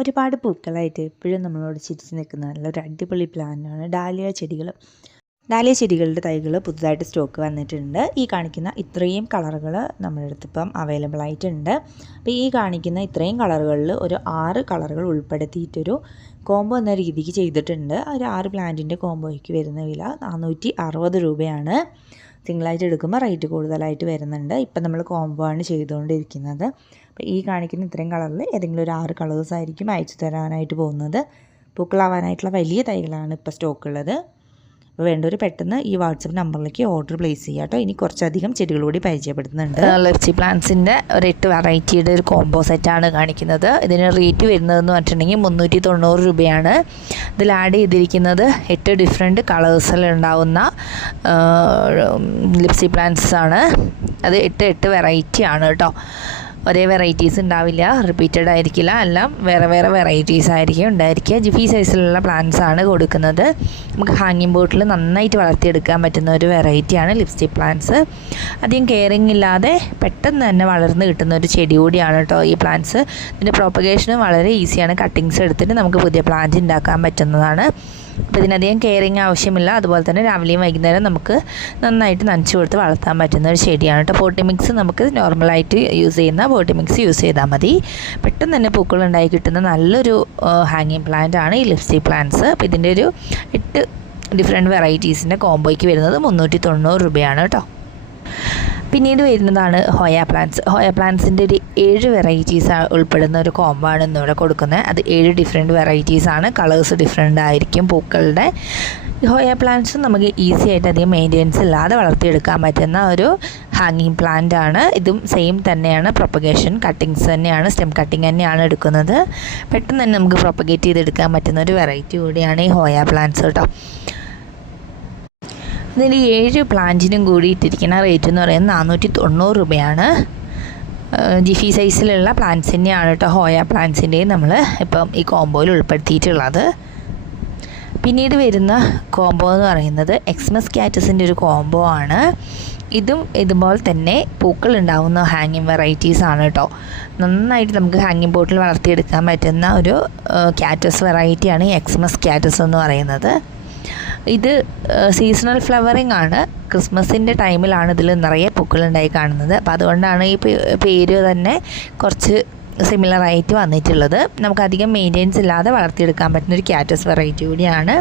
ഒരുപാട് പൂക്കളായിട്ട് എപ്പോഴും നമ്മളോട് ചിരിച്ച് നിൽക്കുന്ന നല്ലൊരു അടിപൊളി പ്ലാന്റാണ് ഡാലിയ ചെടികൾ. ഡാലിയ ചെടികളുടെ തൈകൾ പുതുതായിട്ട് സ്റ്റോക്ക് വന്നിട്ടുണ്ട്. ഈ കാണിക്കുന്ന ഇത്രയും കളറുകൾ നമ്മുടെ അടുത്തിപ്പം അവൈലബിൾ ആയിട്ടുണ്ട്. അപ്പോൾ ഈ കാണിക്കുന്ന ഇത്രയും കളറുകളിൽ ഒരു 6 കളറുകൾ ഉൾപ്പെടുത്തിയിട്ടൊരു കോംബോ എന്ന രീതിക്ക് ചെയ്തിട്ടുണ്ട്. ഒരു 6 പ്ലാന്റിൻ്റെ കോംബോയ്ക്ക് വരുന്ന വില 460 രൂപയാണ്. സിംഗിളായിട്ട് എടുക്കുമ്പോൾ റേറ്റ് കൂടുതലായിട്ട് വരുന്നുണ്ട്. ഇപ്പം നമ്മൾ കോംബോ ആണ് ചെയ്തുകൊണ്ടിരിക്കുന്നത്. അപ്പോൾ ഈ കാണിക്കുന്ന ഇത്രയും കളറിൽ ഏതെങ്കിലും ഒരു 6 കളേഴ്സ് ആയിരിക്കും അയച്ചു തരാനായിട്ട് പോകുന്നത്. പൂക്കളാവാനായിട്ടുള്ള വലിയ തൈകളാണ് ഇപ്പോൾ സ്റ്റോക്കുള്ളത്. അപ്പോൾ വേണ്ടവർ പെട്ടെന്ന് ഈ വാട്സപ്പ് നമ്പറിലേക്ക് ഓർഡർ പ്ലേസ് ചെയ്യുക കേട്ടോ. ഇനി കുറച്ചധികം ചെടികൾ കൂടി പരിചയപ്പെടുത്തുന്നുണ്ട്. ലെർച്ചി പ്ലാന്റ്സിൻ്റെ ഒരു 8 വെറൈറ്റിയുടെ ഒരു കോംബോ സെറ്റാണ് കാണിക്കുന്നത്. ഇതിന് റേറ്റ് വരുന്നതെന്ന് പറഞ്ഞിട്ടുണ്ടെങ്കിൽ 390 രൂപയാണ്. ഇതിൽ ആഡ് ചെയ്തിരിക്കുന്നത് 8 ഡിഫറെൻറ്റ് കളേഴ്സിലുണ്ടാവുന്ന ലിപ്സി പ്ലാന്റ്സ് ആണ്. അത് 8 വെറൈറ്റി ആണ് കേട്ടോ. ഒരേ വെറൈറ്റീസ് ഉണ്ടാവില്ല, റിപ്പീറ്റഡ് ആയിരിക്കില്ല, എല്ലാം വേറെ വേറെ വെറൈറ്റീസ് ആയിരിക്കും ഉണ്ടായിരിക്കുക. ജിഫി സൈസിലുള്ള പ്ലാന്റ്സ് ആണ് കൊടുക്കുന്നത്. നമുക്ക് ഹാങ്ങിങ് ബോട്ടിൽ നന്നായിട്ട് വളർത്തിയെടുക്കാൻ പറ്റുന്ന ഒരു വെറൈറ്റിയാണ് ലിപ്സ്റ്റിക് പ്ലാന്റ്സ്. അധികം കെയറിങ് ഇല്ലാതെ പെട്ടെന്ന് തന്നെ വളർന്ന് കിട്ടുന്ന ഒരു ചെടി കൂടിയാണ് കേട്ടോ ഈ പ്ലാന്റ്സ്. ഇതിൻ്റെ പ്രൊപ്പഗേഷനും വളരെ ഈസിയാണ്. കട്ടിങ്സ് എടുത്തിട്ട് നമുക്ക് പുതിയ പ്ലാന്റ് ഉണ്ടാക്കാൻ പറ്റുന്നതാണ്. അപ്പോൾ ഇതിനധികം കെയറിങ് ആവശ്യമില്ല. അതുപോലെ തന്നെ രാവിലെയും വൈകുന്നേരം നമുക്ക് നന്നായിട്ട് നനച്ചു കൊടുത്ത് വളർത്താൻ പറ്റുന്ന ഒരു ചെടിയാണ് കേട്ടോ. പോട്ടി മിക്സ് നമുക്ക് നോർമലായിട്ട് യൂസ് ചെയ്യുന്ന പോട്ടി മിക്സ് യൂസ് ചെയ്താൽ മതി. പെട്ടെന്ന് തന്നെ പൂക്കളുണ്ടായി കിട്ടുന്ന നല്ലൊരു ഹാങ്ങിങ് പ്ലാന്റ് ആണ് ഈ ലിപ്സ്റ്റിക് പ്ലാന്റ്സ്. അപ്പോൾ ഇതിൻ്റെ ഒരു 8 ഡിഫറെൻറ്റ് വെറൈറ്റീസിൻ്റെ കോംബോയ്ക്ക് വരുന്നത് 390 രൂപയാണ് കേട്ടോ. പിന്നീട് വരുന്നതാണ് ഹോയ പ്ലാന്റ്സ്. ഹോയ പ്ലാന്റ്സിൻ്റെ ഒരു 7 വെറൈറ്റീസ് ഉൾപ്പെടുന്ന ഒരു കോംബോ ആണ് ഇന്നിവിടെ കൊടുക്കുന്നത്. അത് 7 ഡിഫറെൻറ്റ് വെറൈറ്റീസാണ്. കളേഴ്സ് ഡിഫറെൻ്റ് ആയിരിക്കും പൂക്കളുടെ. ഹോയ പ്ലാന്റ്സ് നമുക്ക് ഈസി ആയിട്ട് അധികം മെയിൻ്റെനൻസ് ഇല്ലാതെ വളർത്തിയെടുക്കാൻ പറ്റുന്ന ഒരു ഹാങ്ങിങ് പ്ലാന്റ് ആണ്. ഇതും സെയിം തന്നെയാണ്. പ്രൊപ്പഗേഷൻ കട്ടിങ്സ് തന്നെയാണ്, സ്റ്റെം കട്ടിങ് തന്നെയാണ് എടുക്കുന്നത്. പെട്ടെന്ന് തന്നെ നമുക്ക് പ്രൊപ്പഗേറ്റ് ചെയ്തെടുക്കാൻ പറ്റുന്ന ഒരു വെറൈറ്റി കൂടിയാണ് ഈ ഹോയ പ്ലാന്റ്സ് കേട്ടോ. ഇതിൽ 7 പ്ലാന്റിനും കൂടി ഇട്ടിരിക്കുന്ന റേറ്റ് എന്ന് പറയുന്നത് 490 രൂപയാണ്. ജിഫി സൈസിലുള്ള പ്ലാന്റ്സ് തന്നെയാണ് കേട്ടോ ഹോയ പ്ലാന്റ്സിൻ്റെയും നമ്മൾ ഇപ്പം ഈ കോംബോയിൽ ഉൾപ്പെടുത്തിയിട്ടുള്ളത്. പിന്നീട് വരുന്ന കോംബോ എന്ന് പറയുന്നത് എക്സ്മസ് കാറ്റസിൻ്റെ ഒരു കോംബോ ആണ്. ഇതും ഇതുപോലെ തന്നെ പൂക്കൾ ഉണ്ടാകുന്ന ഹാങ്ങിങ് വെറൈറ്റീസ് ആണ് കേട്ടോ. നന്നായിട്ട് നമുക്ക് ഹാങ്ങിങ് ബോട്ടിൽ വളർത്തിയെടുക്കാൻ പറ്റുന്ന ഒരു കാറ്റസ് വെറൈറ്റിയാണ് ഈ എക്സ്മസ് കാറ്റസ് എന്ന് പറയുന്നത്. ഇത് സീസണൽ ഫ്ലവറിങ് ആണ്. ക്രിസ്മസിൻ്റെ ടൈമിലാണ് ഇതിൽ നിറയെ പൂക്കളുണ്ടായി കാണുന്നത്. അപ്പോൾ അതുകൊണ്ടാണ് ഈ പേര് തന്നെ കുറച്ച് സിമിലറായിട്ട് വന്നിട്ടുള്ളത്. നമുക്കധികം മെയിൻ്റെനൻസ് ഇല്ലാതെ വളർത്തിയെടുക്കാൻ പറ്റുന്ന ഒരു കാറ്റസ് വെറൈറ്റി കൂടിയാണ്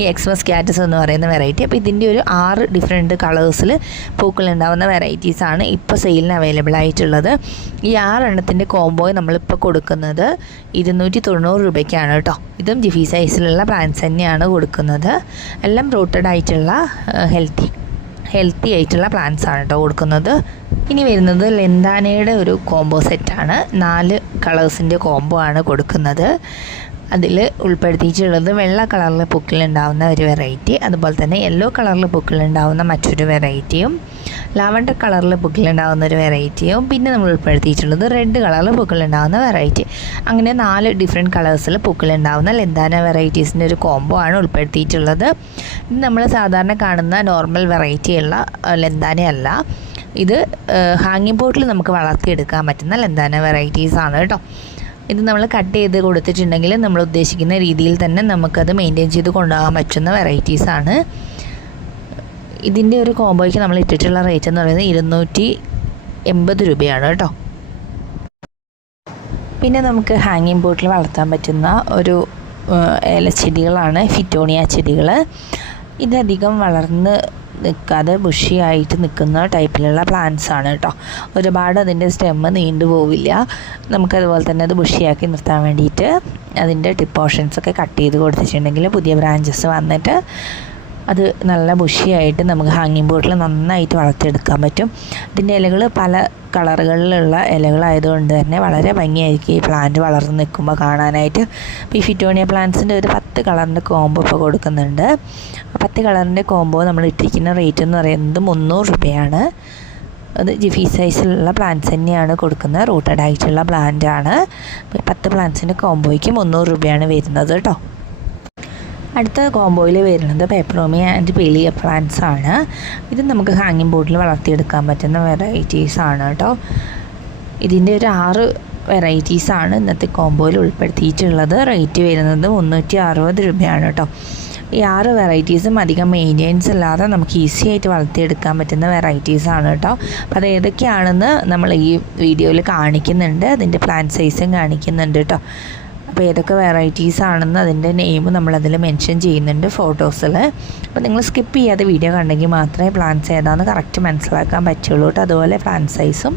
ഈ എക്സ്മസ് കാറ്റസ് എന്ന് പറയുന്ന വെറൈറ്റി. അപ്പോൾ ഇതിൻ്റെ ഒരു 6 ഡിഫറെൻറ്റ് കളേഴ്സിൽ പൂക്കളുണ്ടാവുന്ന വെറൈറ്റീസാണ് ഇപ്പോൾ സെയിലിന് അവൈലബിൾ ആയിട്ടുള്ളത്. ഈ 6 എണ്ണത്തിൻ്റെ കോംബോ നമ്മളിപ്പോൾ കൊടുക്കുന്നത് 290 രൂപയ്ക്കാണ് കേട്ടോ. ഇതും ജിഫി സൈസിലുള്ള പ്ലാന്റ്സ് തന്നെയാണ് കൊടുക്കുന്നത്. എല്ലാം റൂട്ടഡ് ആയിട്ടുള്ള ഹെൽത്തി ആയിട്ടുള്ള പ്ലാന്റ്സ് ആണ് കേട്ടോ കൊടുക്കുന്നത്. ഇനി വരുന്നത് ലെന്താനയുടെ ഒരു കോംബോ സെറ്റാണ്. 4 കളേഴ്സിൻ്റെ കോംബോ ആണ് കൊടുക്കുന്നത്. അതിൽ ഉൾപ്പെടുത്തിയിട്ടുള്ളത് വെള്ള കളറിൽ പൂക്കളുണ്ടാവുന്ന ഒരു വെറൈറ്റി, അതുപോലെ തന്നെ യെല്ലോ കളറിൽ പൂക്കളുണ്ടാവുന്ന മറ്റൊരു വെറൈറ്റിയും, ലാവണ്ടർ കളറിൽ പൂക്കളുണ്ടാവുന്ന ഒരു വെറൈറ്റിയും, പിന്നെ നമ്മൾ ഉൾപ്പെടുത്തിയിട്ടുള്ളത് റെഡ് കളറിൽ പൂക്കളുണ്ടാവുന്ന വെറൈറ്റി. അങ്ങനെ 4 ഡിഫറെൻറ്റ് കളേഴ്സിൽ പൂക്കളുണ്ടാവുന്ന ലെന്താന വെറൈറ്റീസിൻ്റെ ഒരു കോംബോ ആണ് ഉൾപ്പെടുത്തിയിട്ടുള്ളത്. ഇത് നമ്മൾ സാധാരണ കാണുന്ന നോർമൽ വെറൈറ്റിയുള്ള ലെന്താനയല്ല. ഇത് ഹാങ്ങിങ് ബോട്ടിൽ നമുക്ക് വളർത്തിയെടുക്കാൻ പറ്റുന്ന ലെന്താന വെറൈറ്റീസാണ് കേട്ടോ. ഇത് നമ്മൾ കട്ട് ചെയ്ത് കൊടുത്തിട്ടുണ്ടെങ്കിൽ നമ്മൾ ഉദ്ദേശിക്കുന്ന രീതിയിൽ തന്നെ നമുക്കത് മെയിൻറ്റെയിൻ ചെയ്ത് കൊണ്ടുപോകാൻ പറ്റുന്ന വെറൈറ്റീസാണ്. ഇതിൻ്റെ ഒരു കോംബോയ്ക്ക് നമ്മൾ ഇട്ടിട്ടുള്ള റേറ്റ് എന്ന് പറയുന്നത് 280 രൂപയാണ് കേട്ടോ. പിന്നെ നമുക്ക് ഹാങ്ങിങ് ബോട്ടിൽ വളർത്താൻ പറ്റുന്ന ഒരു ഇലച്ചെടികളാണ് ഫിറ്റോണിയ ചെടികൾ. ഇതധികം വളർന്ന് നിൽക്കാതെ ബുഷിയായിട്ട് നിൽക്കുന്ന ടൈപ്പിലുള്ള പ്ലാന്റ്സ് ആണ് കേട്ടോ. ഒരുപാട് അതിൻ്റെ സ്റ്റെമ്മ് നീണ്ടു പോവില്ല. നമുക്കതുപോലെ തന്നെ അത് ബുഷിയാക്കി നിർത്താൻ വേണ്ടിയിട്ട് അതിൻ്റെ ടിപ്പ് പോർഷൻസൊക്കെ കട്ട് ചെയ്ത് കൊടുത്തിട്ടുണ്ടെങ്കിൽ പുതിയ ബ്രാഞ്ചസ് വന്നിട്ട് അത് നല്ല ബുഷിയായിട്ട് നമുക്ക് ഹാങ്ങിങ് ബോട്ടിൽ നന്നായിട്ട് വളർത്തിയെടുക്കാൻ പറ്റും. ഇതിൻ്റെ ഇലകൾ പല കളറുകളിലുള്ള ഇലകളായതുകൊണ്ട് തന്നെ വളരെ ഭംഗിയായിരിക്കും ഈ പ്ലാന്റ് വളർന്ന് നിൽക്കുമ്പോൾ കാണാനായിട്ട്. അപ്പോൾ ഈ ഫിറ്റോണിയ പ്ലാന്റ്സിൻ്റെ ഒരു 10 കളറിൻ്റെ കോംബോ ഇപ്പോൾ കൊടുക്കുന്നുണ്ട്. 10 കളറിൻ്റെ കോംബോ നമ്മൾ ഇട്ടിരിക്കുന്ന റേറ്റ് എന്ന് പറയുന്നത് 300 രൂപയാണ്. അത് ജിഫി സൈസിലുള്ള പ്ലാന്റ്സ് തന്നെയാണ് കൊടുക്കുന്നത്. റൂട്ടഡ് ആയിട്ടുള്ള പ്ലാന്റാണ്. 10 പ്ലാന്റ്സിൻ്റെ കോംബോയ്ക്ക് 300 രൂപയാണ് വരുന്നത് കേട്ടോ. അടുത്ത കോംബോയിൽ വരുന്നത് പെപ്പറോമിയ ആൻഡ് പെലിയ പ്ലാന്റ്സ് ആണ്. ഇത് നമുക്ക് ഹാങ്ങിങ് ബോട്ടിൽ വളർത്തിയെടുക്കാൻ പറ്റുന്ന വെറൈറ്റീസ് ആണ് കേട്ടോ. ഇതിൻ്റെ ഒരു 6 വെറൈറ്റീസാണ് ഇന്നത്തെ കോംബോയിൽ ഉൾപ്പെടുത്തിയിട്ടുള്ളത്. റേറ്റ് വരുന്നത് 360 രൂപയാണ് കേട്ടോ. ഈ 6 വെറൈറ്റീസും അധികം മെയിൻ്റെനൻസ് ഇല്ലാതെ നമുക്ക് ഈസി ആയിട്ട് വളർത്തിയെടുക്കാൻ പറ്റുന്ന വെറൈറ്റീസാണ് കേട്ടോ. അപ്പോൾ അത് ഏതൊക്കെയാണെന്ന് നമ്മൾ ഈ വീഡിയോയിൽ കാണിക്കുന്നുണ്ട്, അതിൻ്റെ പ്ലാന്റ് സൈസും കാണിക്കുന്നുണ്ട് കേട്ടോ. അപ്പോൾ ഏതൊക്കെ വെറൈറ്റീസ് ആണെന്ന് അതിൻ്റെ നെയിം നമ്മളതിൽ മെൻഷൻ ചെയ്യുന്നുണ്ട് ഫോട്ടോസിൽ. അപ്പോൾ നിങ്ങൾ സ്കിപ്പ് ചെയ്യാതെ വീഡിയോ കണ്ടെങ്കിൽ മാത്രമേ പ്ലാന്റ്സ് ഏതാണെന്ന് കറക്റ്റ് മനസ്സിലാക്കാൻ പറ്റുള്ളൂ കേട്ടോ. അതുപോലെ പ്ലാന്റ് സൈസും.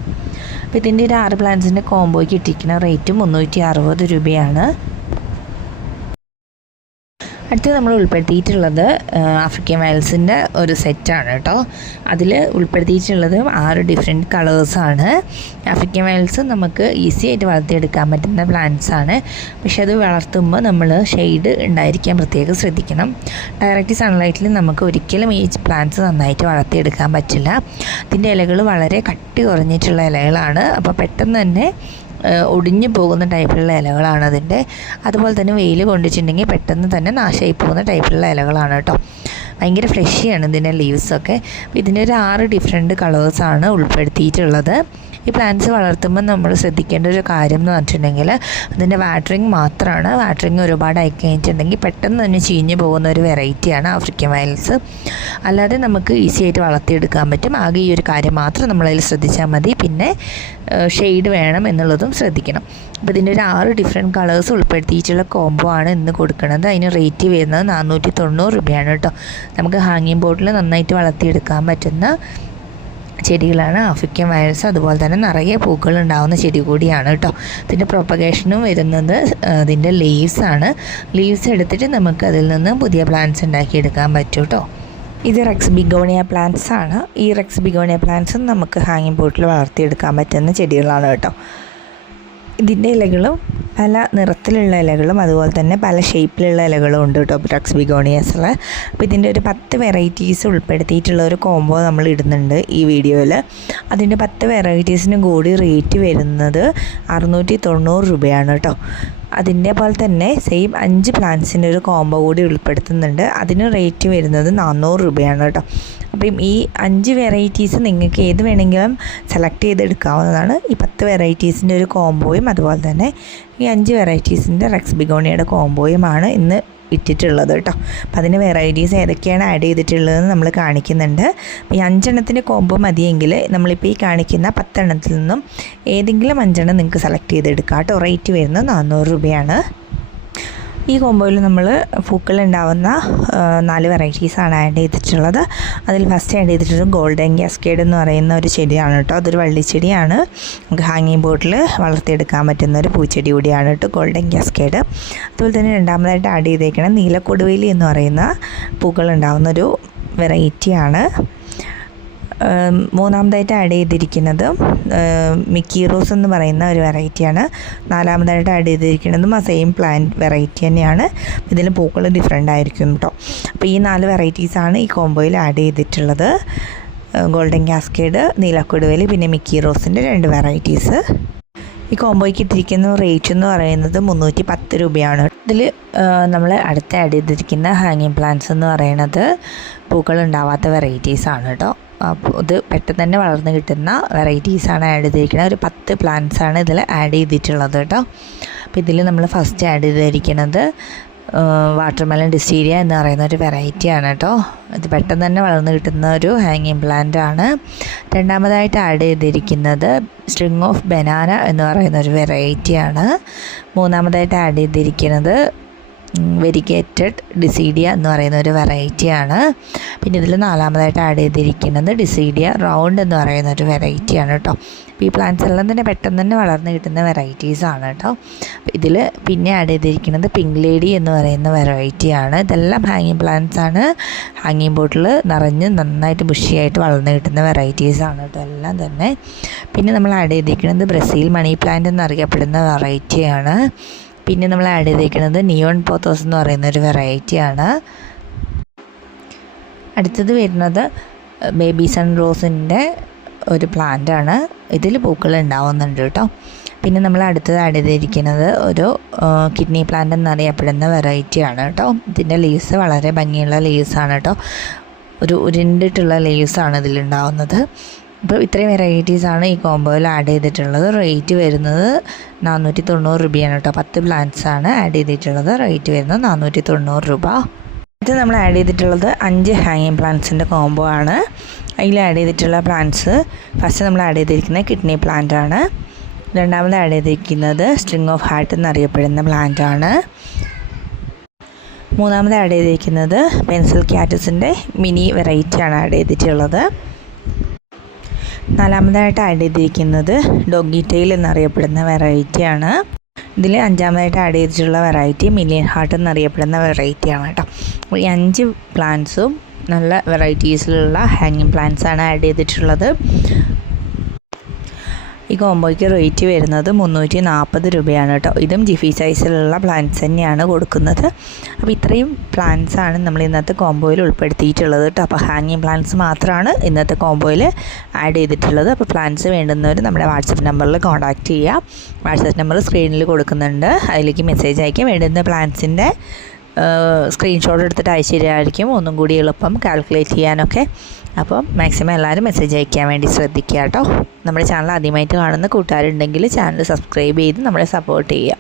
അപ്പോൾ ഇതിൻ്റെ ഒരു 6 പ്ലാന്റ്സിൻ്റെ കോംബോയ്ക്ക് ഇട്ടിരിക്കുന്ന റേറ്റ് 360 രൂപയാണ്. അടുത്ത് നമ്മൾ ഉൾപ്പെടുത്തിയിട്ടുള്ളത് ആഫ്രിക്കൻ വയൽസിൻ്റെ ഒരു സെറ്റാണ് കേട്ടോ. അതിൽ ഉൾപ്പെടുത്തിയിട്ടുള്ളത് 6 ഡിഫറെൻറ്റ് കളേഴ്സാണ്. ആഫ്രിക്കൻ വയൽസ് നമുക്ക് ഈസി ആയിട്ട് വളർത്തിയെടുക്കാൻ പറ്റുന്ന പ്ലാന്റ്സാണ്. പക്ഷെ അത് വളർത്തുമ്പോൾ നമ്മൾ ഷെയ്ഡ് ഉണ്ടായിരിക്കാൻ പ്രത്യേകം ശ്രദ്ധിക്കണം. ഡയറക്റ്റ് സൺലൈറ്റിൽ നമുക്ക് ഒരിക്കലും ഈ പ്ലാന്റ്സ് നന്നായിട്ട് വളർത്തിയെടുക്കാൻ പറ്റില്ല. ഇതിൻ്റെ ഇലകൾ വളരെ കട്ടി കുറഞ്ഞിട്ടുള്ള ഇലകളാണ്. അപ്പോൾ പെട്ടെന്ന് തന്നെ ഒടിഞ്ഞു പോകുന്ന ടൈപ്പിലുള്ള ഇലകളാണ് അതിൻ്റെ. അതുപോലെ തന്നെ വെയിൽ കൊണ്ടിട്ടുണ്ടെങ്കിൽ പെട്ടെന്ന് തന്നെ നാശമായി പോകുന്ന ടൈപ്പിലുള്ള ഇലകളാണ് കേട്ടോ. ഭയങ്കര ഫ്ലഷിയാണ് ഇതിൻ്റെ ലീവ്സൊക്കെ. അപ്പോൾ ഇതിൻ്റെ ഒരു 6 ഡിഫറെൻറ്റ് കളേഴ്സാണ് ഉൾപ്പെടുത്തിയിട്ടുള്ളത്. ഈ പ്ലാന്റ്സ് വളർത്തുമ്പോൾ നമ്മൾ ശ്രദ്ധിക്കേണ്ട ഒരു കാര്യം എന്ന് പറഞ്ഞിട്ടുണ്ടെങ്കിൽ അതിൻ്റെ വാട്ടറിങ് മാത്രമാണ്. വാട്ടറിങ് ഒരുപാട് ആയി കഴിഞ്ഞിട്ടുണ്ടെങ്കിൽ പെട്ടെന്ന് തന്നെ ചീഞ്ഞു പോകുന്ന ഒരു വെറൈറ്റിയാണ് ആഫ്രിക്കൻ വയൽസ്. അല്ലാതെ നമുക്ക് ഈസി ആയിട്ട് വളർത്തിയെടുക്കാൻ പറ്റും. ആകെ ഈ ഒരു കാര്യം മാത്രം നമ്മളതിൽ ശ്രദ്ധിച്ചാൽ മതി. പിന്നെ ഷെയ്ഡ് വേണം എന്നുള്ളതും ശ്രദ്ധിക്കണം. അപ്പോൾ ഇതിൻ്റെ ഒരു 6 ഡിഫറെൻറ്റ് കളേഴ്സ് ഉൾപ്പെടുത്തിയിട്ടുള്ള കോംബോ ആണ് ഇന്ന് കൊടുക്കുന്നത്. അതിന് റേറ്റ് വരുന്നത് 490 രൂപയാണ് കേട്ടോ. നമുക്ക് ഹാങ്ങിങ് ബോട്ടിൽ നന്നായിട്ട് വളർത്തിയെടുക്കാൻ പറ്റുന്ന ചെടികളാണ് ആഫ്രിക്കൻ വയൽസ്. അതുപോലെ തന്നെ നിറയെ പൂക്കൾ ഉണ്ടാകുന്ന ചെടി കൂടിയാണ് കേട്ടോ. ഇതിൻ്റെ പ്രൊപ്പഗേഷനും വരുന്നത് അതിൻ്റെ ലീവ്സാണ്. ലീവ്സ് എടുത്തിട്ട് നമുക്ക് അതിൽ നിന്ന് പുതിയ പ്ലാന്റ്സ് ഉണ്ടാക്കിയെടുക്കാൻ പറ്റും കേട്ടോ. ഇത് റെക്സ് ബിഗോണിയ പ്ലാന്റ്സ് ആണ്. ഈ റെക്സ് ബിഗോണിയ പ്ലാന്റ്സും നമുക്ക് ഹാങ്ങിങ് ബോട്ടിൽ വളർത്തിയെടുക്കാൻ പറ്റുന്ന ചെടികളാണ് കേട്ടോ. ഇതിൻ്റെ ഇലകളും പല നിറത്തിലുള്ള ഇലകളും അതുപോലെ തന്നെ പല ഷേപ്പിലുള്ള ഇലകളും ഉണ്ട് കേട്ടോ റെക്സ് ബിഗോണിയസിൽ. അപ്പോൾ ഇതിൻ്റെ ഒരു 10 വെറൈറ്റീസ് ഉൾപ്പെടുത്തിയിട്ടുള്ള ഒരു കോംബോ നമ്മൾ ഇടുന്നുണ്ട് ഈ വീഡിയോയിൽ. അതിൻ്റെ 10 വെറൈറ്റീസിനും കൂടി റേറ്റ് വരുന്നത് 690 രൂപയാണ് കേട്ടോ. അതിൻ്റെ പോലെ തന്നെ സെയിം 5 പ്ലാന്റ്സിൻ്റെ ഒരു കോംബോ കൂടി ഉൾപ്പെടുത്തുന്നുണ്ട്. അതിന് റേറ്റ് വരുന്നത് 400 രൂപയാണ് കേട്ടോ. അപ്പം ഈ 5 വെറൈറ്റീസ് നിങ്ങൾക്ക് ഏത് വേണമെങ്കിലും സെലക്ട് ചെയ്തെടുക്കാവുന്നതാണ്. ഈ 10 വെറൈറ്റീസിൻ്റെ ഒരു കോംബോയും അതുപോലെ തന്നെ ഈ 5 വെറൈറ്റീസിൻ്റെ റെക്സ് ബിഗോണിയയുടെ കോംബോയുമാണ് ഇന്ന് ഇട്ടിട്ടുള്ളത് കേട്ടോ. അപ്പം അതിന് വെറൈറ്റീസ് ഏതൊക്കെയാണ് ആഡ് ചെയ്തിട്ടുള്ളതെന്ന് നമ്മൾ കാണിക്കുന്നുണ്ട്. അപ്പോൾ ഈ 5 എണ്ണത്തിൻ്റെ കോംബോ മതിയെങ്കിൽ നമ്മളിപ്പോൾ ഈ കാണിക്കുന്ന 10 എണ്ണത്തിൽ നിന്നും ഏതെങ്കിലും 5 എണ്ണം നിങ്ങൾക്ക് സെലക്ട് ചെയ്തെടുക്കാം കേട്ടോ. റേറ്റ് വരുന്നത് 400 രൂപയാണ്. ഈ കോംബോയിൽ നമ്മൾ പൂക്കളുണ്ടാവുന്ന 4 വെറൈറ്റീസാണ് ആഡ് ചെയ്തിട്ടുള്ളത്. അതിൽ ഫസ്റ്റ് ആഡ് ചെയ്തിട്ടുള്ളത് ഗോൾഡൻ കാസ്കേഡ് എന്ന് പറയുന്ന ഒരു ചെടിയാണ് കേട്ടോ. അതൊരു വള്ളിച്ചെടിയാണ്. നമുക്ക് ഹാങ്ങിങ് ബോട്ടിൽ വളർത്തിയെടുക്കാൻ പറ്റുന്ന ഒരു പൂച്ചെടി കൂടിയാണ് കേട്ടോ ഗോൾഡൻ കാസ്കേഡ്. അതുപോലെ തന്നെ രണ്ടാമതായിട്ട് ആഡ് ചെയ്തേക്കണം നീലക്കൊടുവേലി എന്ന് പറയുന്ന പൂക്കളുണ്ടാവുന്നൊരു വെറൈറ്റിയാണ്. മൂന്നാമതായിട്ട് ആഡ് ചെയ്തിരിക്കുന്നത് മിക്കി റോസ് എന്ന് പറയുന്ന ഒരു വെറൈറ്റിയാണ്. നാലാമതായിട്ട് ആഡ് ചെയ്തിരിക്കുന്നതും ആ സെയിം പ്ലാന്റ് വെറൈറ്റി തന്നെയാണ്. ഇതിൽ പൂക്കൾ ഡിഫറെൻ്റ് ആയിരിക്കും കേട്ടോ. അപ്പോൾ ഈ 4 വെറൈറ്റീസാണ് ഈ കോംബോയിൽ ആഡ് ചെയ്തിട്ടുള്ളത്. ഗോൾഡൻ കാസ്കേഡ്, നീലക്കൊടുവേലി, പിന്നെ മിക്കി റോസിൻ്റെ 2 വെറൈറ്റീസ്. ഈ കോംബോയ്ക്ക് ഇട്ടിരിക്കുന്ന റേറ്റ് എന്ന് പറയുന്നത് 310 രൂപയാണ്. ഇതിൽ നമ്മൾ അടുത്ത് ആഡ് ചെയ്തിരിക്കുന്ന ഹാങ്ങിങ് പ്ലാന്റ്സ് എന്ന് പറയുന്നത് പൂക്കൾ ഉണ്ടാവാത്ത വെറൈറ്റീസാണ് കേട്ടോ. അപ്പോൾ ഇത് പെട്ടെന്ന് തന്നെ വളർന്ന് കിട്ടുന്ന വെറൈറ്റീസാണ് ആഡ് ചെയ്തിരിക്കുന്നത്. ഒരു 10 പ്ലാന്റ്സാണ് ഇതിൽ ആഡ് ചെയ്തിട്ടുള്ളത് കേട്ടോ. അപ്പോൾ ഇതിൽ നമ്മൾ ഫസ്റ്റ് ആഡ് ചെയ്തിരിക്കുന്നത് വാട്ടർമെലൺ ഡിസ്റ്റീരിയ എന്ന് പറയുന്ന ഒരു വെറൈറ്റിയാണ് കേട്ടോ. ഇത് പെട്ടെന്ന് തന്നെ വളർന്ന് കിട്ടുന്ന ഒരു ഹാങ്ങിങ് പ്ലാന്റ് ആണ്. രണ്ടാമതായിട്ട് ആഡ് ചെയ്തിരിക്കുന്നത് സ്ട്രിങ് ഓഫ് ബനാന എന്ന് പറയുന്ന ഒരു വെറൈറ്റിയാണ്. മൂന്നാമതായിട്ട് ആഡ് ചെയ്തിരിക്കുന്നത് വെരിഗേറ്റഡ് ഡിസീഡിയ എന്ന് പറയുന്ന ഒരു വെറൈറ്റിയാണ്. പിന്നെ ഇതിൽ നാലാമതായിട്ട് ആഡ് ചെയ്തിരിക്കുന്നത് ഡിസീഡിയ റൗണ്ട് എന്ന് പറയുന്ന ഒരു വെറൈറ്റിയാണ് കേട്ടോ. അപ്പോൾ ഈ പ്ലാന്റ്സ് എല്ലാം തന്നെ പെട്ടെന്ന് തന്നെ വളർന്ന് കിട്ടുന്ന വെറൈറ്റീസാണ് കേട്ടോ. ഇതിൽ പിന്നെ ആഡ് ചെയ്തിരിക്കുന്നത് പിങ്ക് ലേഡി എന്ന് പറയുന്ന വെറൈറ്റിയാണ്. ഇതെല്ലാം ഹാങ്ങിങ് പ്ലാന്റ്സ് ആണ്. ഹാങ്ങിങ് ബോട്ടിൽ നിറഞ്ഞ് നന്നായിട്ട് ബുഷിയായിട്ട് വളർന്ന് കിട്ടുന്ന വെറൈറ്റീസാണ് കേട്ടോ എല്ലാം തന്നെ. പിന്നെ നമ്മൾ ആഡ് ചെയ്തിരിക്കുന്നത് ബ്രസീൽ മണി പ്ലാന്റ് എന്നറിയപ്പെടുന്ന വെറൈറ്റിയാണ്. പിന്നെ നമ്മൾ ആഡ് ചെയ്തിരിക്കുന്നത് നിയോൺ പോത്തോസ് എന്ന് പറയുന്ന ഒരു വെറൈറ്റിയാണ്. അടുത്തത് വരുന്നത് ബേബി സൺ റോസിൻ്റെ ഒരു പ്ലാന്റാണ്. ഇതിൽ പൂക്കൾ ഉണ്ടാവുന്നുണ്ട് കേട്ടോ. പിന്നെ നമ്മൾ അടുത്തത് ആഡ് ചെയ്തിരിക്കുന്നത് ഒരു കിഡ്നി പ്ലാന്റ് എന്നറിയപ്പെടുന്ന വെറൈറ്റിയാണ് കേട്ടോ. ഇതിൻ്റെ ലീവ്സ് വളരെ ഭംഗിയുള്ള ലീവ്സാണ് കേട്ടോ. ഒരു ഉരുണ്ടിട്ടുള്ള ലീവ്സാണ് ഇതിലുണ്ടാവുന്നത്. അപ്പോൾ ഇത്രയും വെറൈറ്റീസാണ് ഈ കോംബോയിൽ ആഡ് ചെയ്തിട്ടുള്ളത്. റേറ്റ് വരുന്നത് 490 രൂപയാണ് കേട്ടോ. 10 പ്ലാന്റ്സാണ് ആഡ് ചെയ്തിട്ടുള്ളത്. റേറ്റ് വരുന്നത് 490 രൂപ. ഇത് നമ്മൾ ആഡ് ചെയ്തിട്ടുള്ളത് 5 ഹാങ്ങിങ് പ്ലാന്റ്സിൻ്റെ കോംബോ ആണ്. അതിൽ ആഡ് ചെയ്തിട്ടുള്ള പ്ലാന്റ്സ്, ഫസ്റ്റ് നമ്മൾ ആഡ് ചെയ്തിരിക്കുന്നത് കിഡ്നി പ്ലാന്റ് ആണ്. രണ്ടാമത് ആഡ് ചെയ്തിരിക്കുന്നത് സ്ട്രിങ് ഓഫ് ഹാർട്ട് എന്നറിയപ്പെടുന്ന പ്ലാന്റ് ആണ്. മൂന്നാമത് ആഡ് ചെയ്തിരിക്കുന്നത് പെൻസിൽ ക്യാറ്റസിൻ്റെ മിനി വെറൈറ്റിയാണ് ആഡ് ചെയ്തിട്ടുള്ളത്. നാലാമതായിട്ട് ആഡ് ചെയ്തിരിക്കുന്നത് ഡോഗി ടെയിൽ എന്നറിയപ്പെടുന്ന വെറൈറ്റിയാണ്. ഇതിൽ അഞ്ചാമതായിട്ട് ആഡ് ചെയ്തിട്ടുള്ള വെറൈറ്റി മില്യൺ ഹാർട്ട് എന്നറിയപ്പെടുന്ന വെറൈറ്റിയാണ് കേട്ടോ. ഈ 5 പ്ലാന്റ്സും നല്ല വെറൈറ്റീസിലുള്ള ഹാങ്ങിങ് പ്ലാന്റ്സാണ് ആഡ് ചെയ്തിട്ടുള്ളത്. ഈ കോംബോയ്ക്ക് റേറ്റ് വരുന്നത് 340 രൂപയാണ് കേട്ടോ. ഇതും ജിഫി സൈസിലുള്ള പ്ലാന്റ്സ് തന്നെയാണ് കൊടുക്കുന്നത്. അപ്പോൾ ഇത്രയും പ്ലാന്റ്സാണ് നമ്മൾ ഇന്നത്തെ കോംബോയിൽ ഉൾപ്പെടുത്തിയിട്ടുള്ളത് കേട്ടോ. അപ്പോൾ ഹാങ്ങിങ് പ്ലാന്റ്സ് മാത്രമാണ് ഇന്നത്തെ കോംബോയിൽ ആഡ് ചെയ്തിട്ടുള്ളത്. അപ്പോൾ പ്ലാന്റ്സ് വേണ്ടുന്നവർ നമ്മുടെ വാട്സപ്പ് നമ്പറിൽ കോൺടാക്റ്റ് ചെയ്യുക. വാട്സപ്പ് നമ്പർ സ്ക്രീനിൽ കൊടുക്കുന്നുണ്ട്. അതിലേക്ക് മെസ്സേജ് അയക്കുക. വേണ്ടുന്ന പ്ലാന്റ്സിൻ്റെ സ്ക്രീൻഷോട്ട് എടുത്തിട്ട് അയച്ചു തരായിരിക്കും ഒന്നും കൂടി എളുപ്പം കാൽക്കുലേറ്റ് ചെയ്യാനൊക്കെ. അപ്പോൾ മാക്സിമം എല്ലാവരും മെസ്സേജ് അയക്കാൻ വേണ്ടി ശ്രദ്ധിക്കുക കേട്ടോ. നമ്മുടെ ചാനൽ ആദ്യമായിട്ട് കാണുന്ന കൂട്ടുകാരുണ്ടെങ്കിൽ ചാനൽ സബ്സ്ക്രൈബ് ചെയ്ത് നമ്മളെ സപ്പോർട്ട് ചെയ്യുക.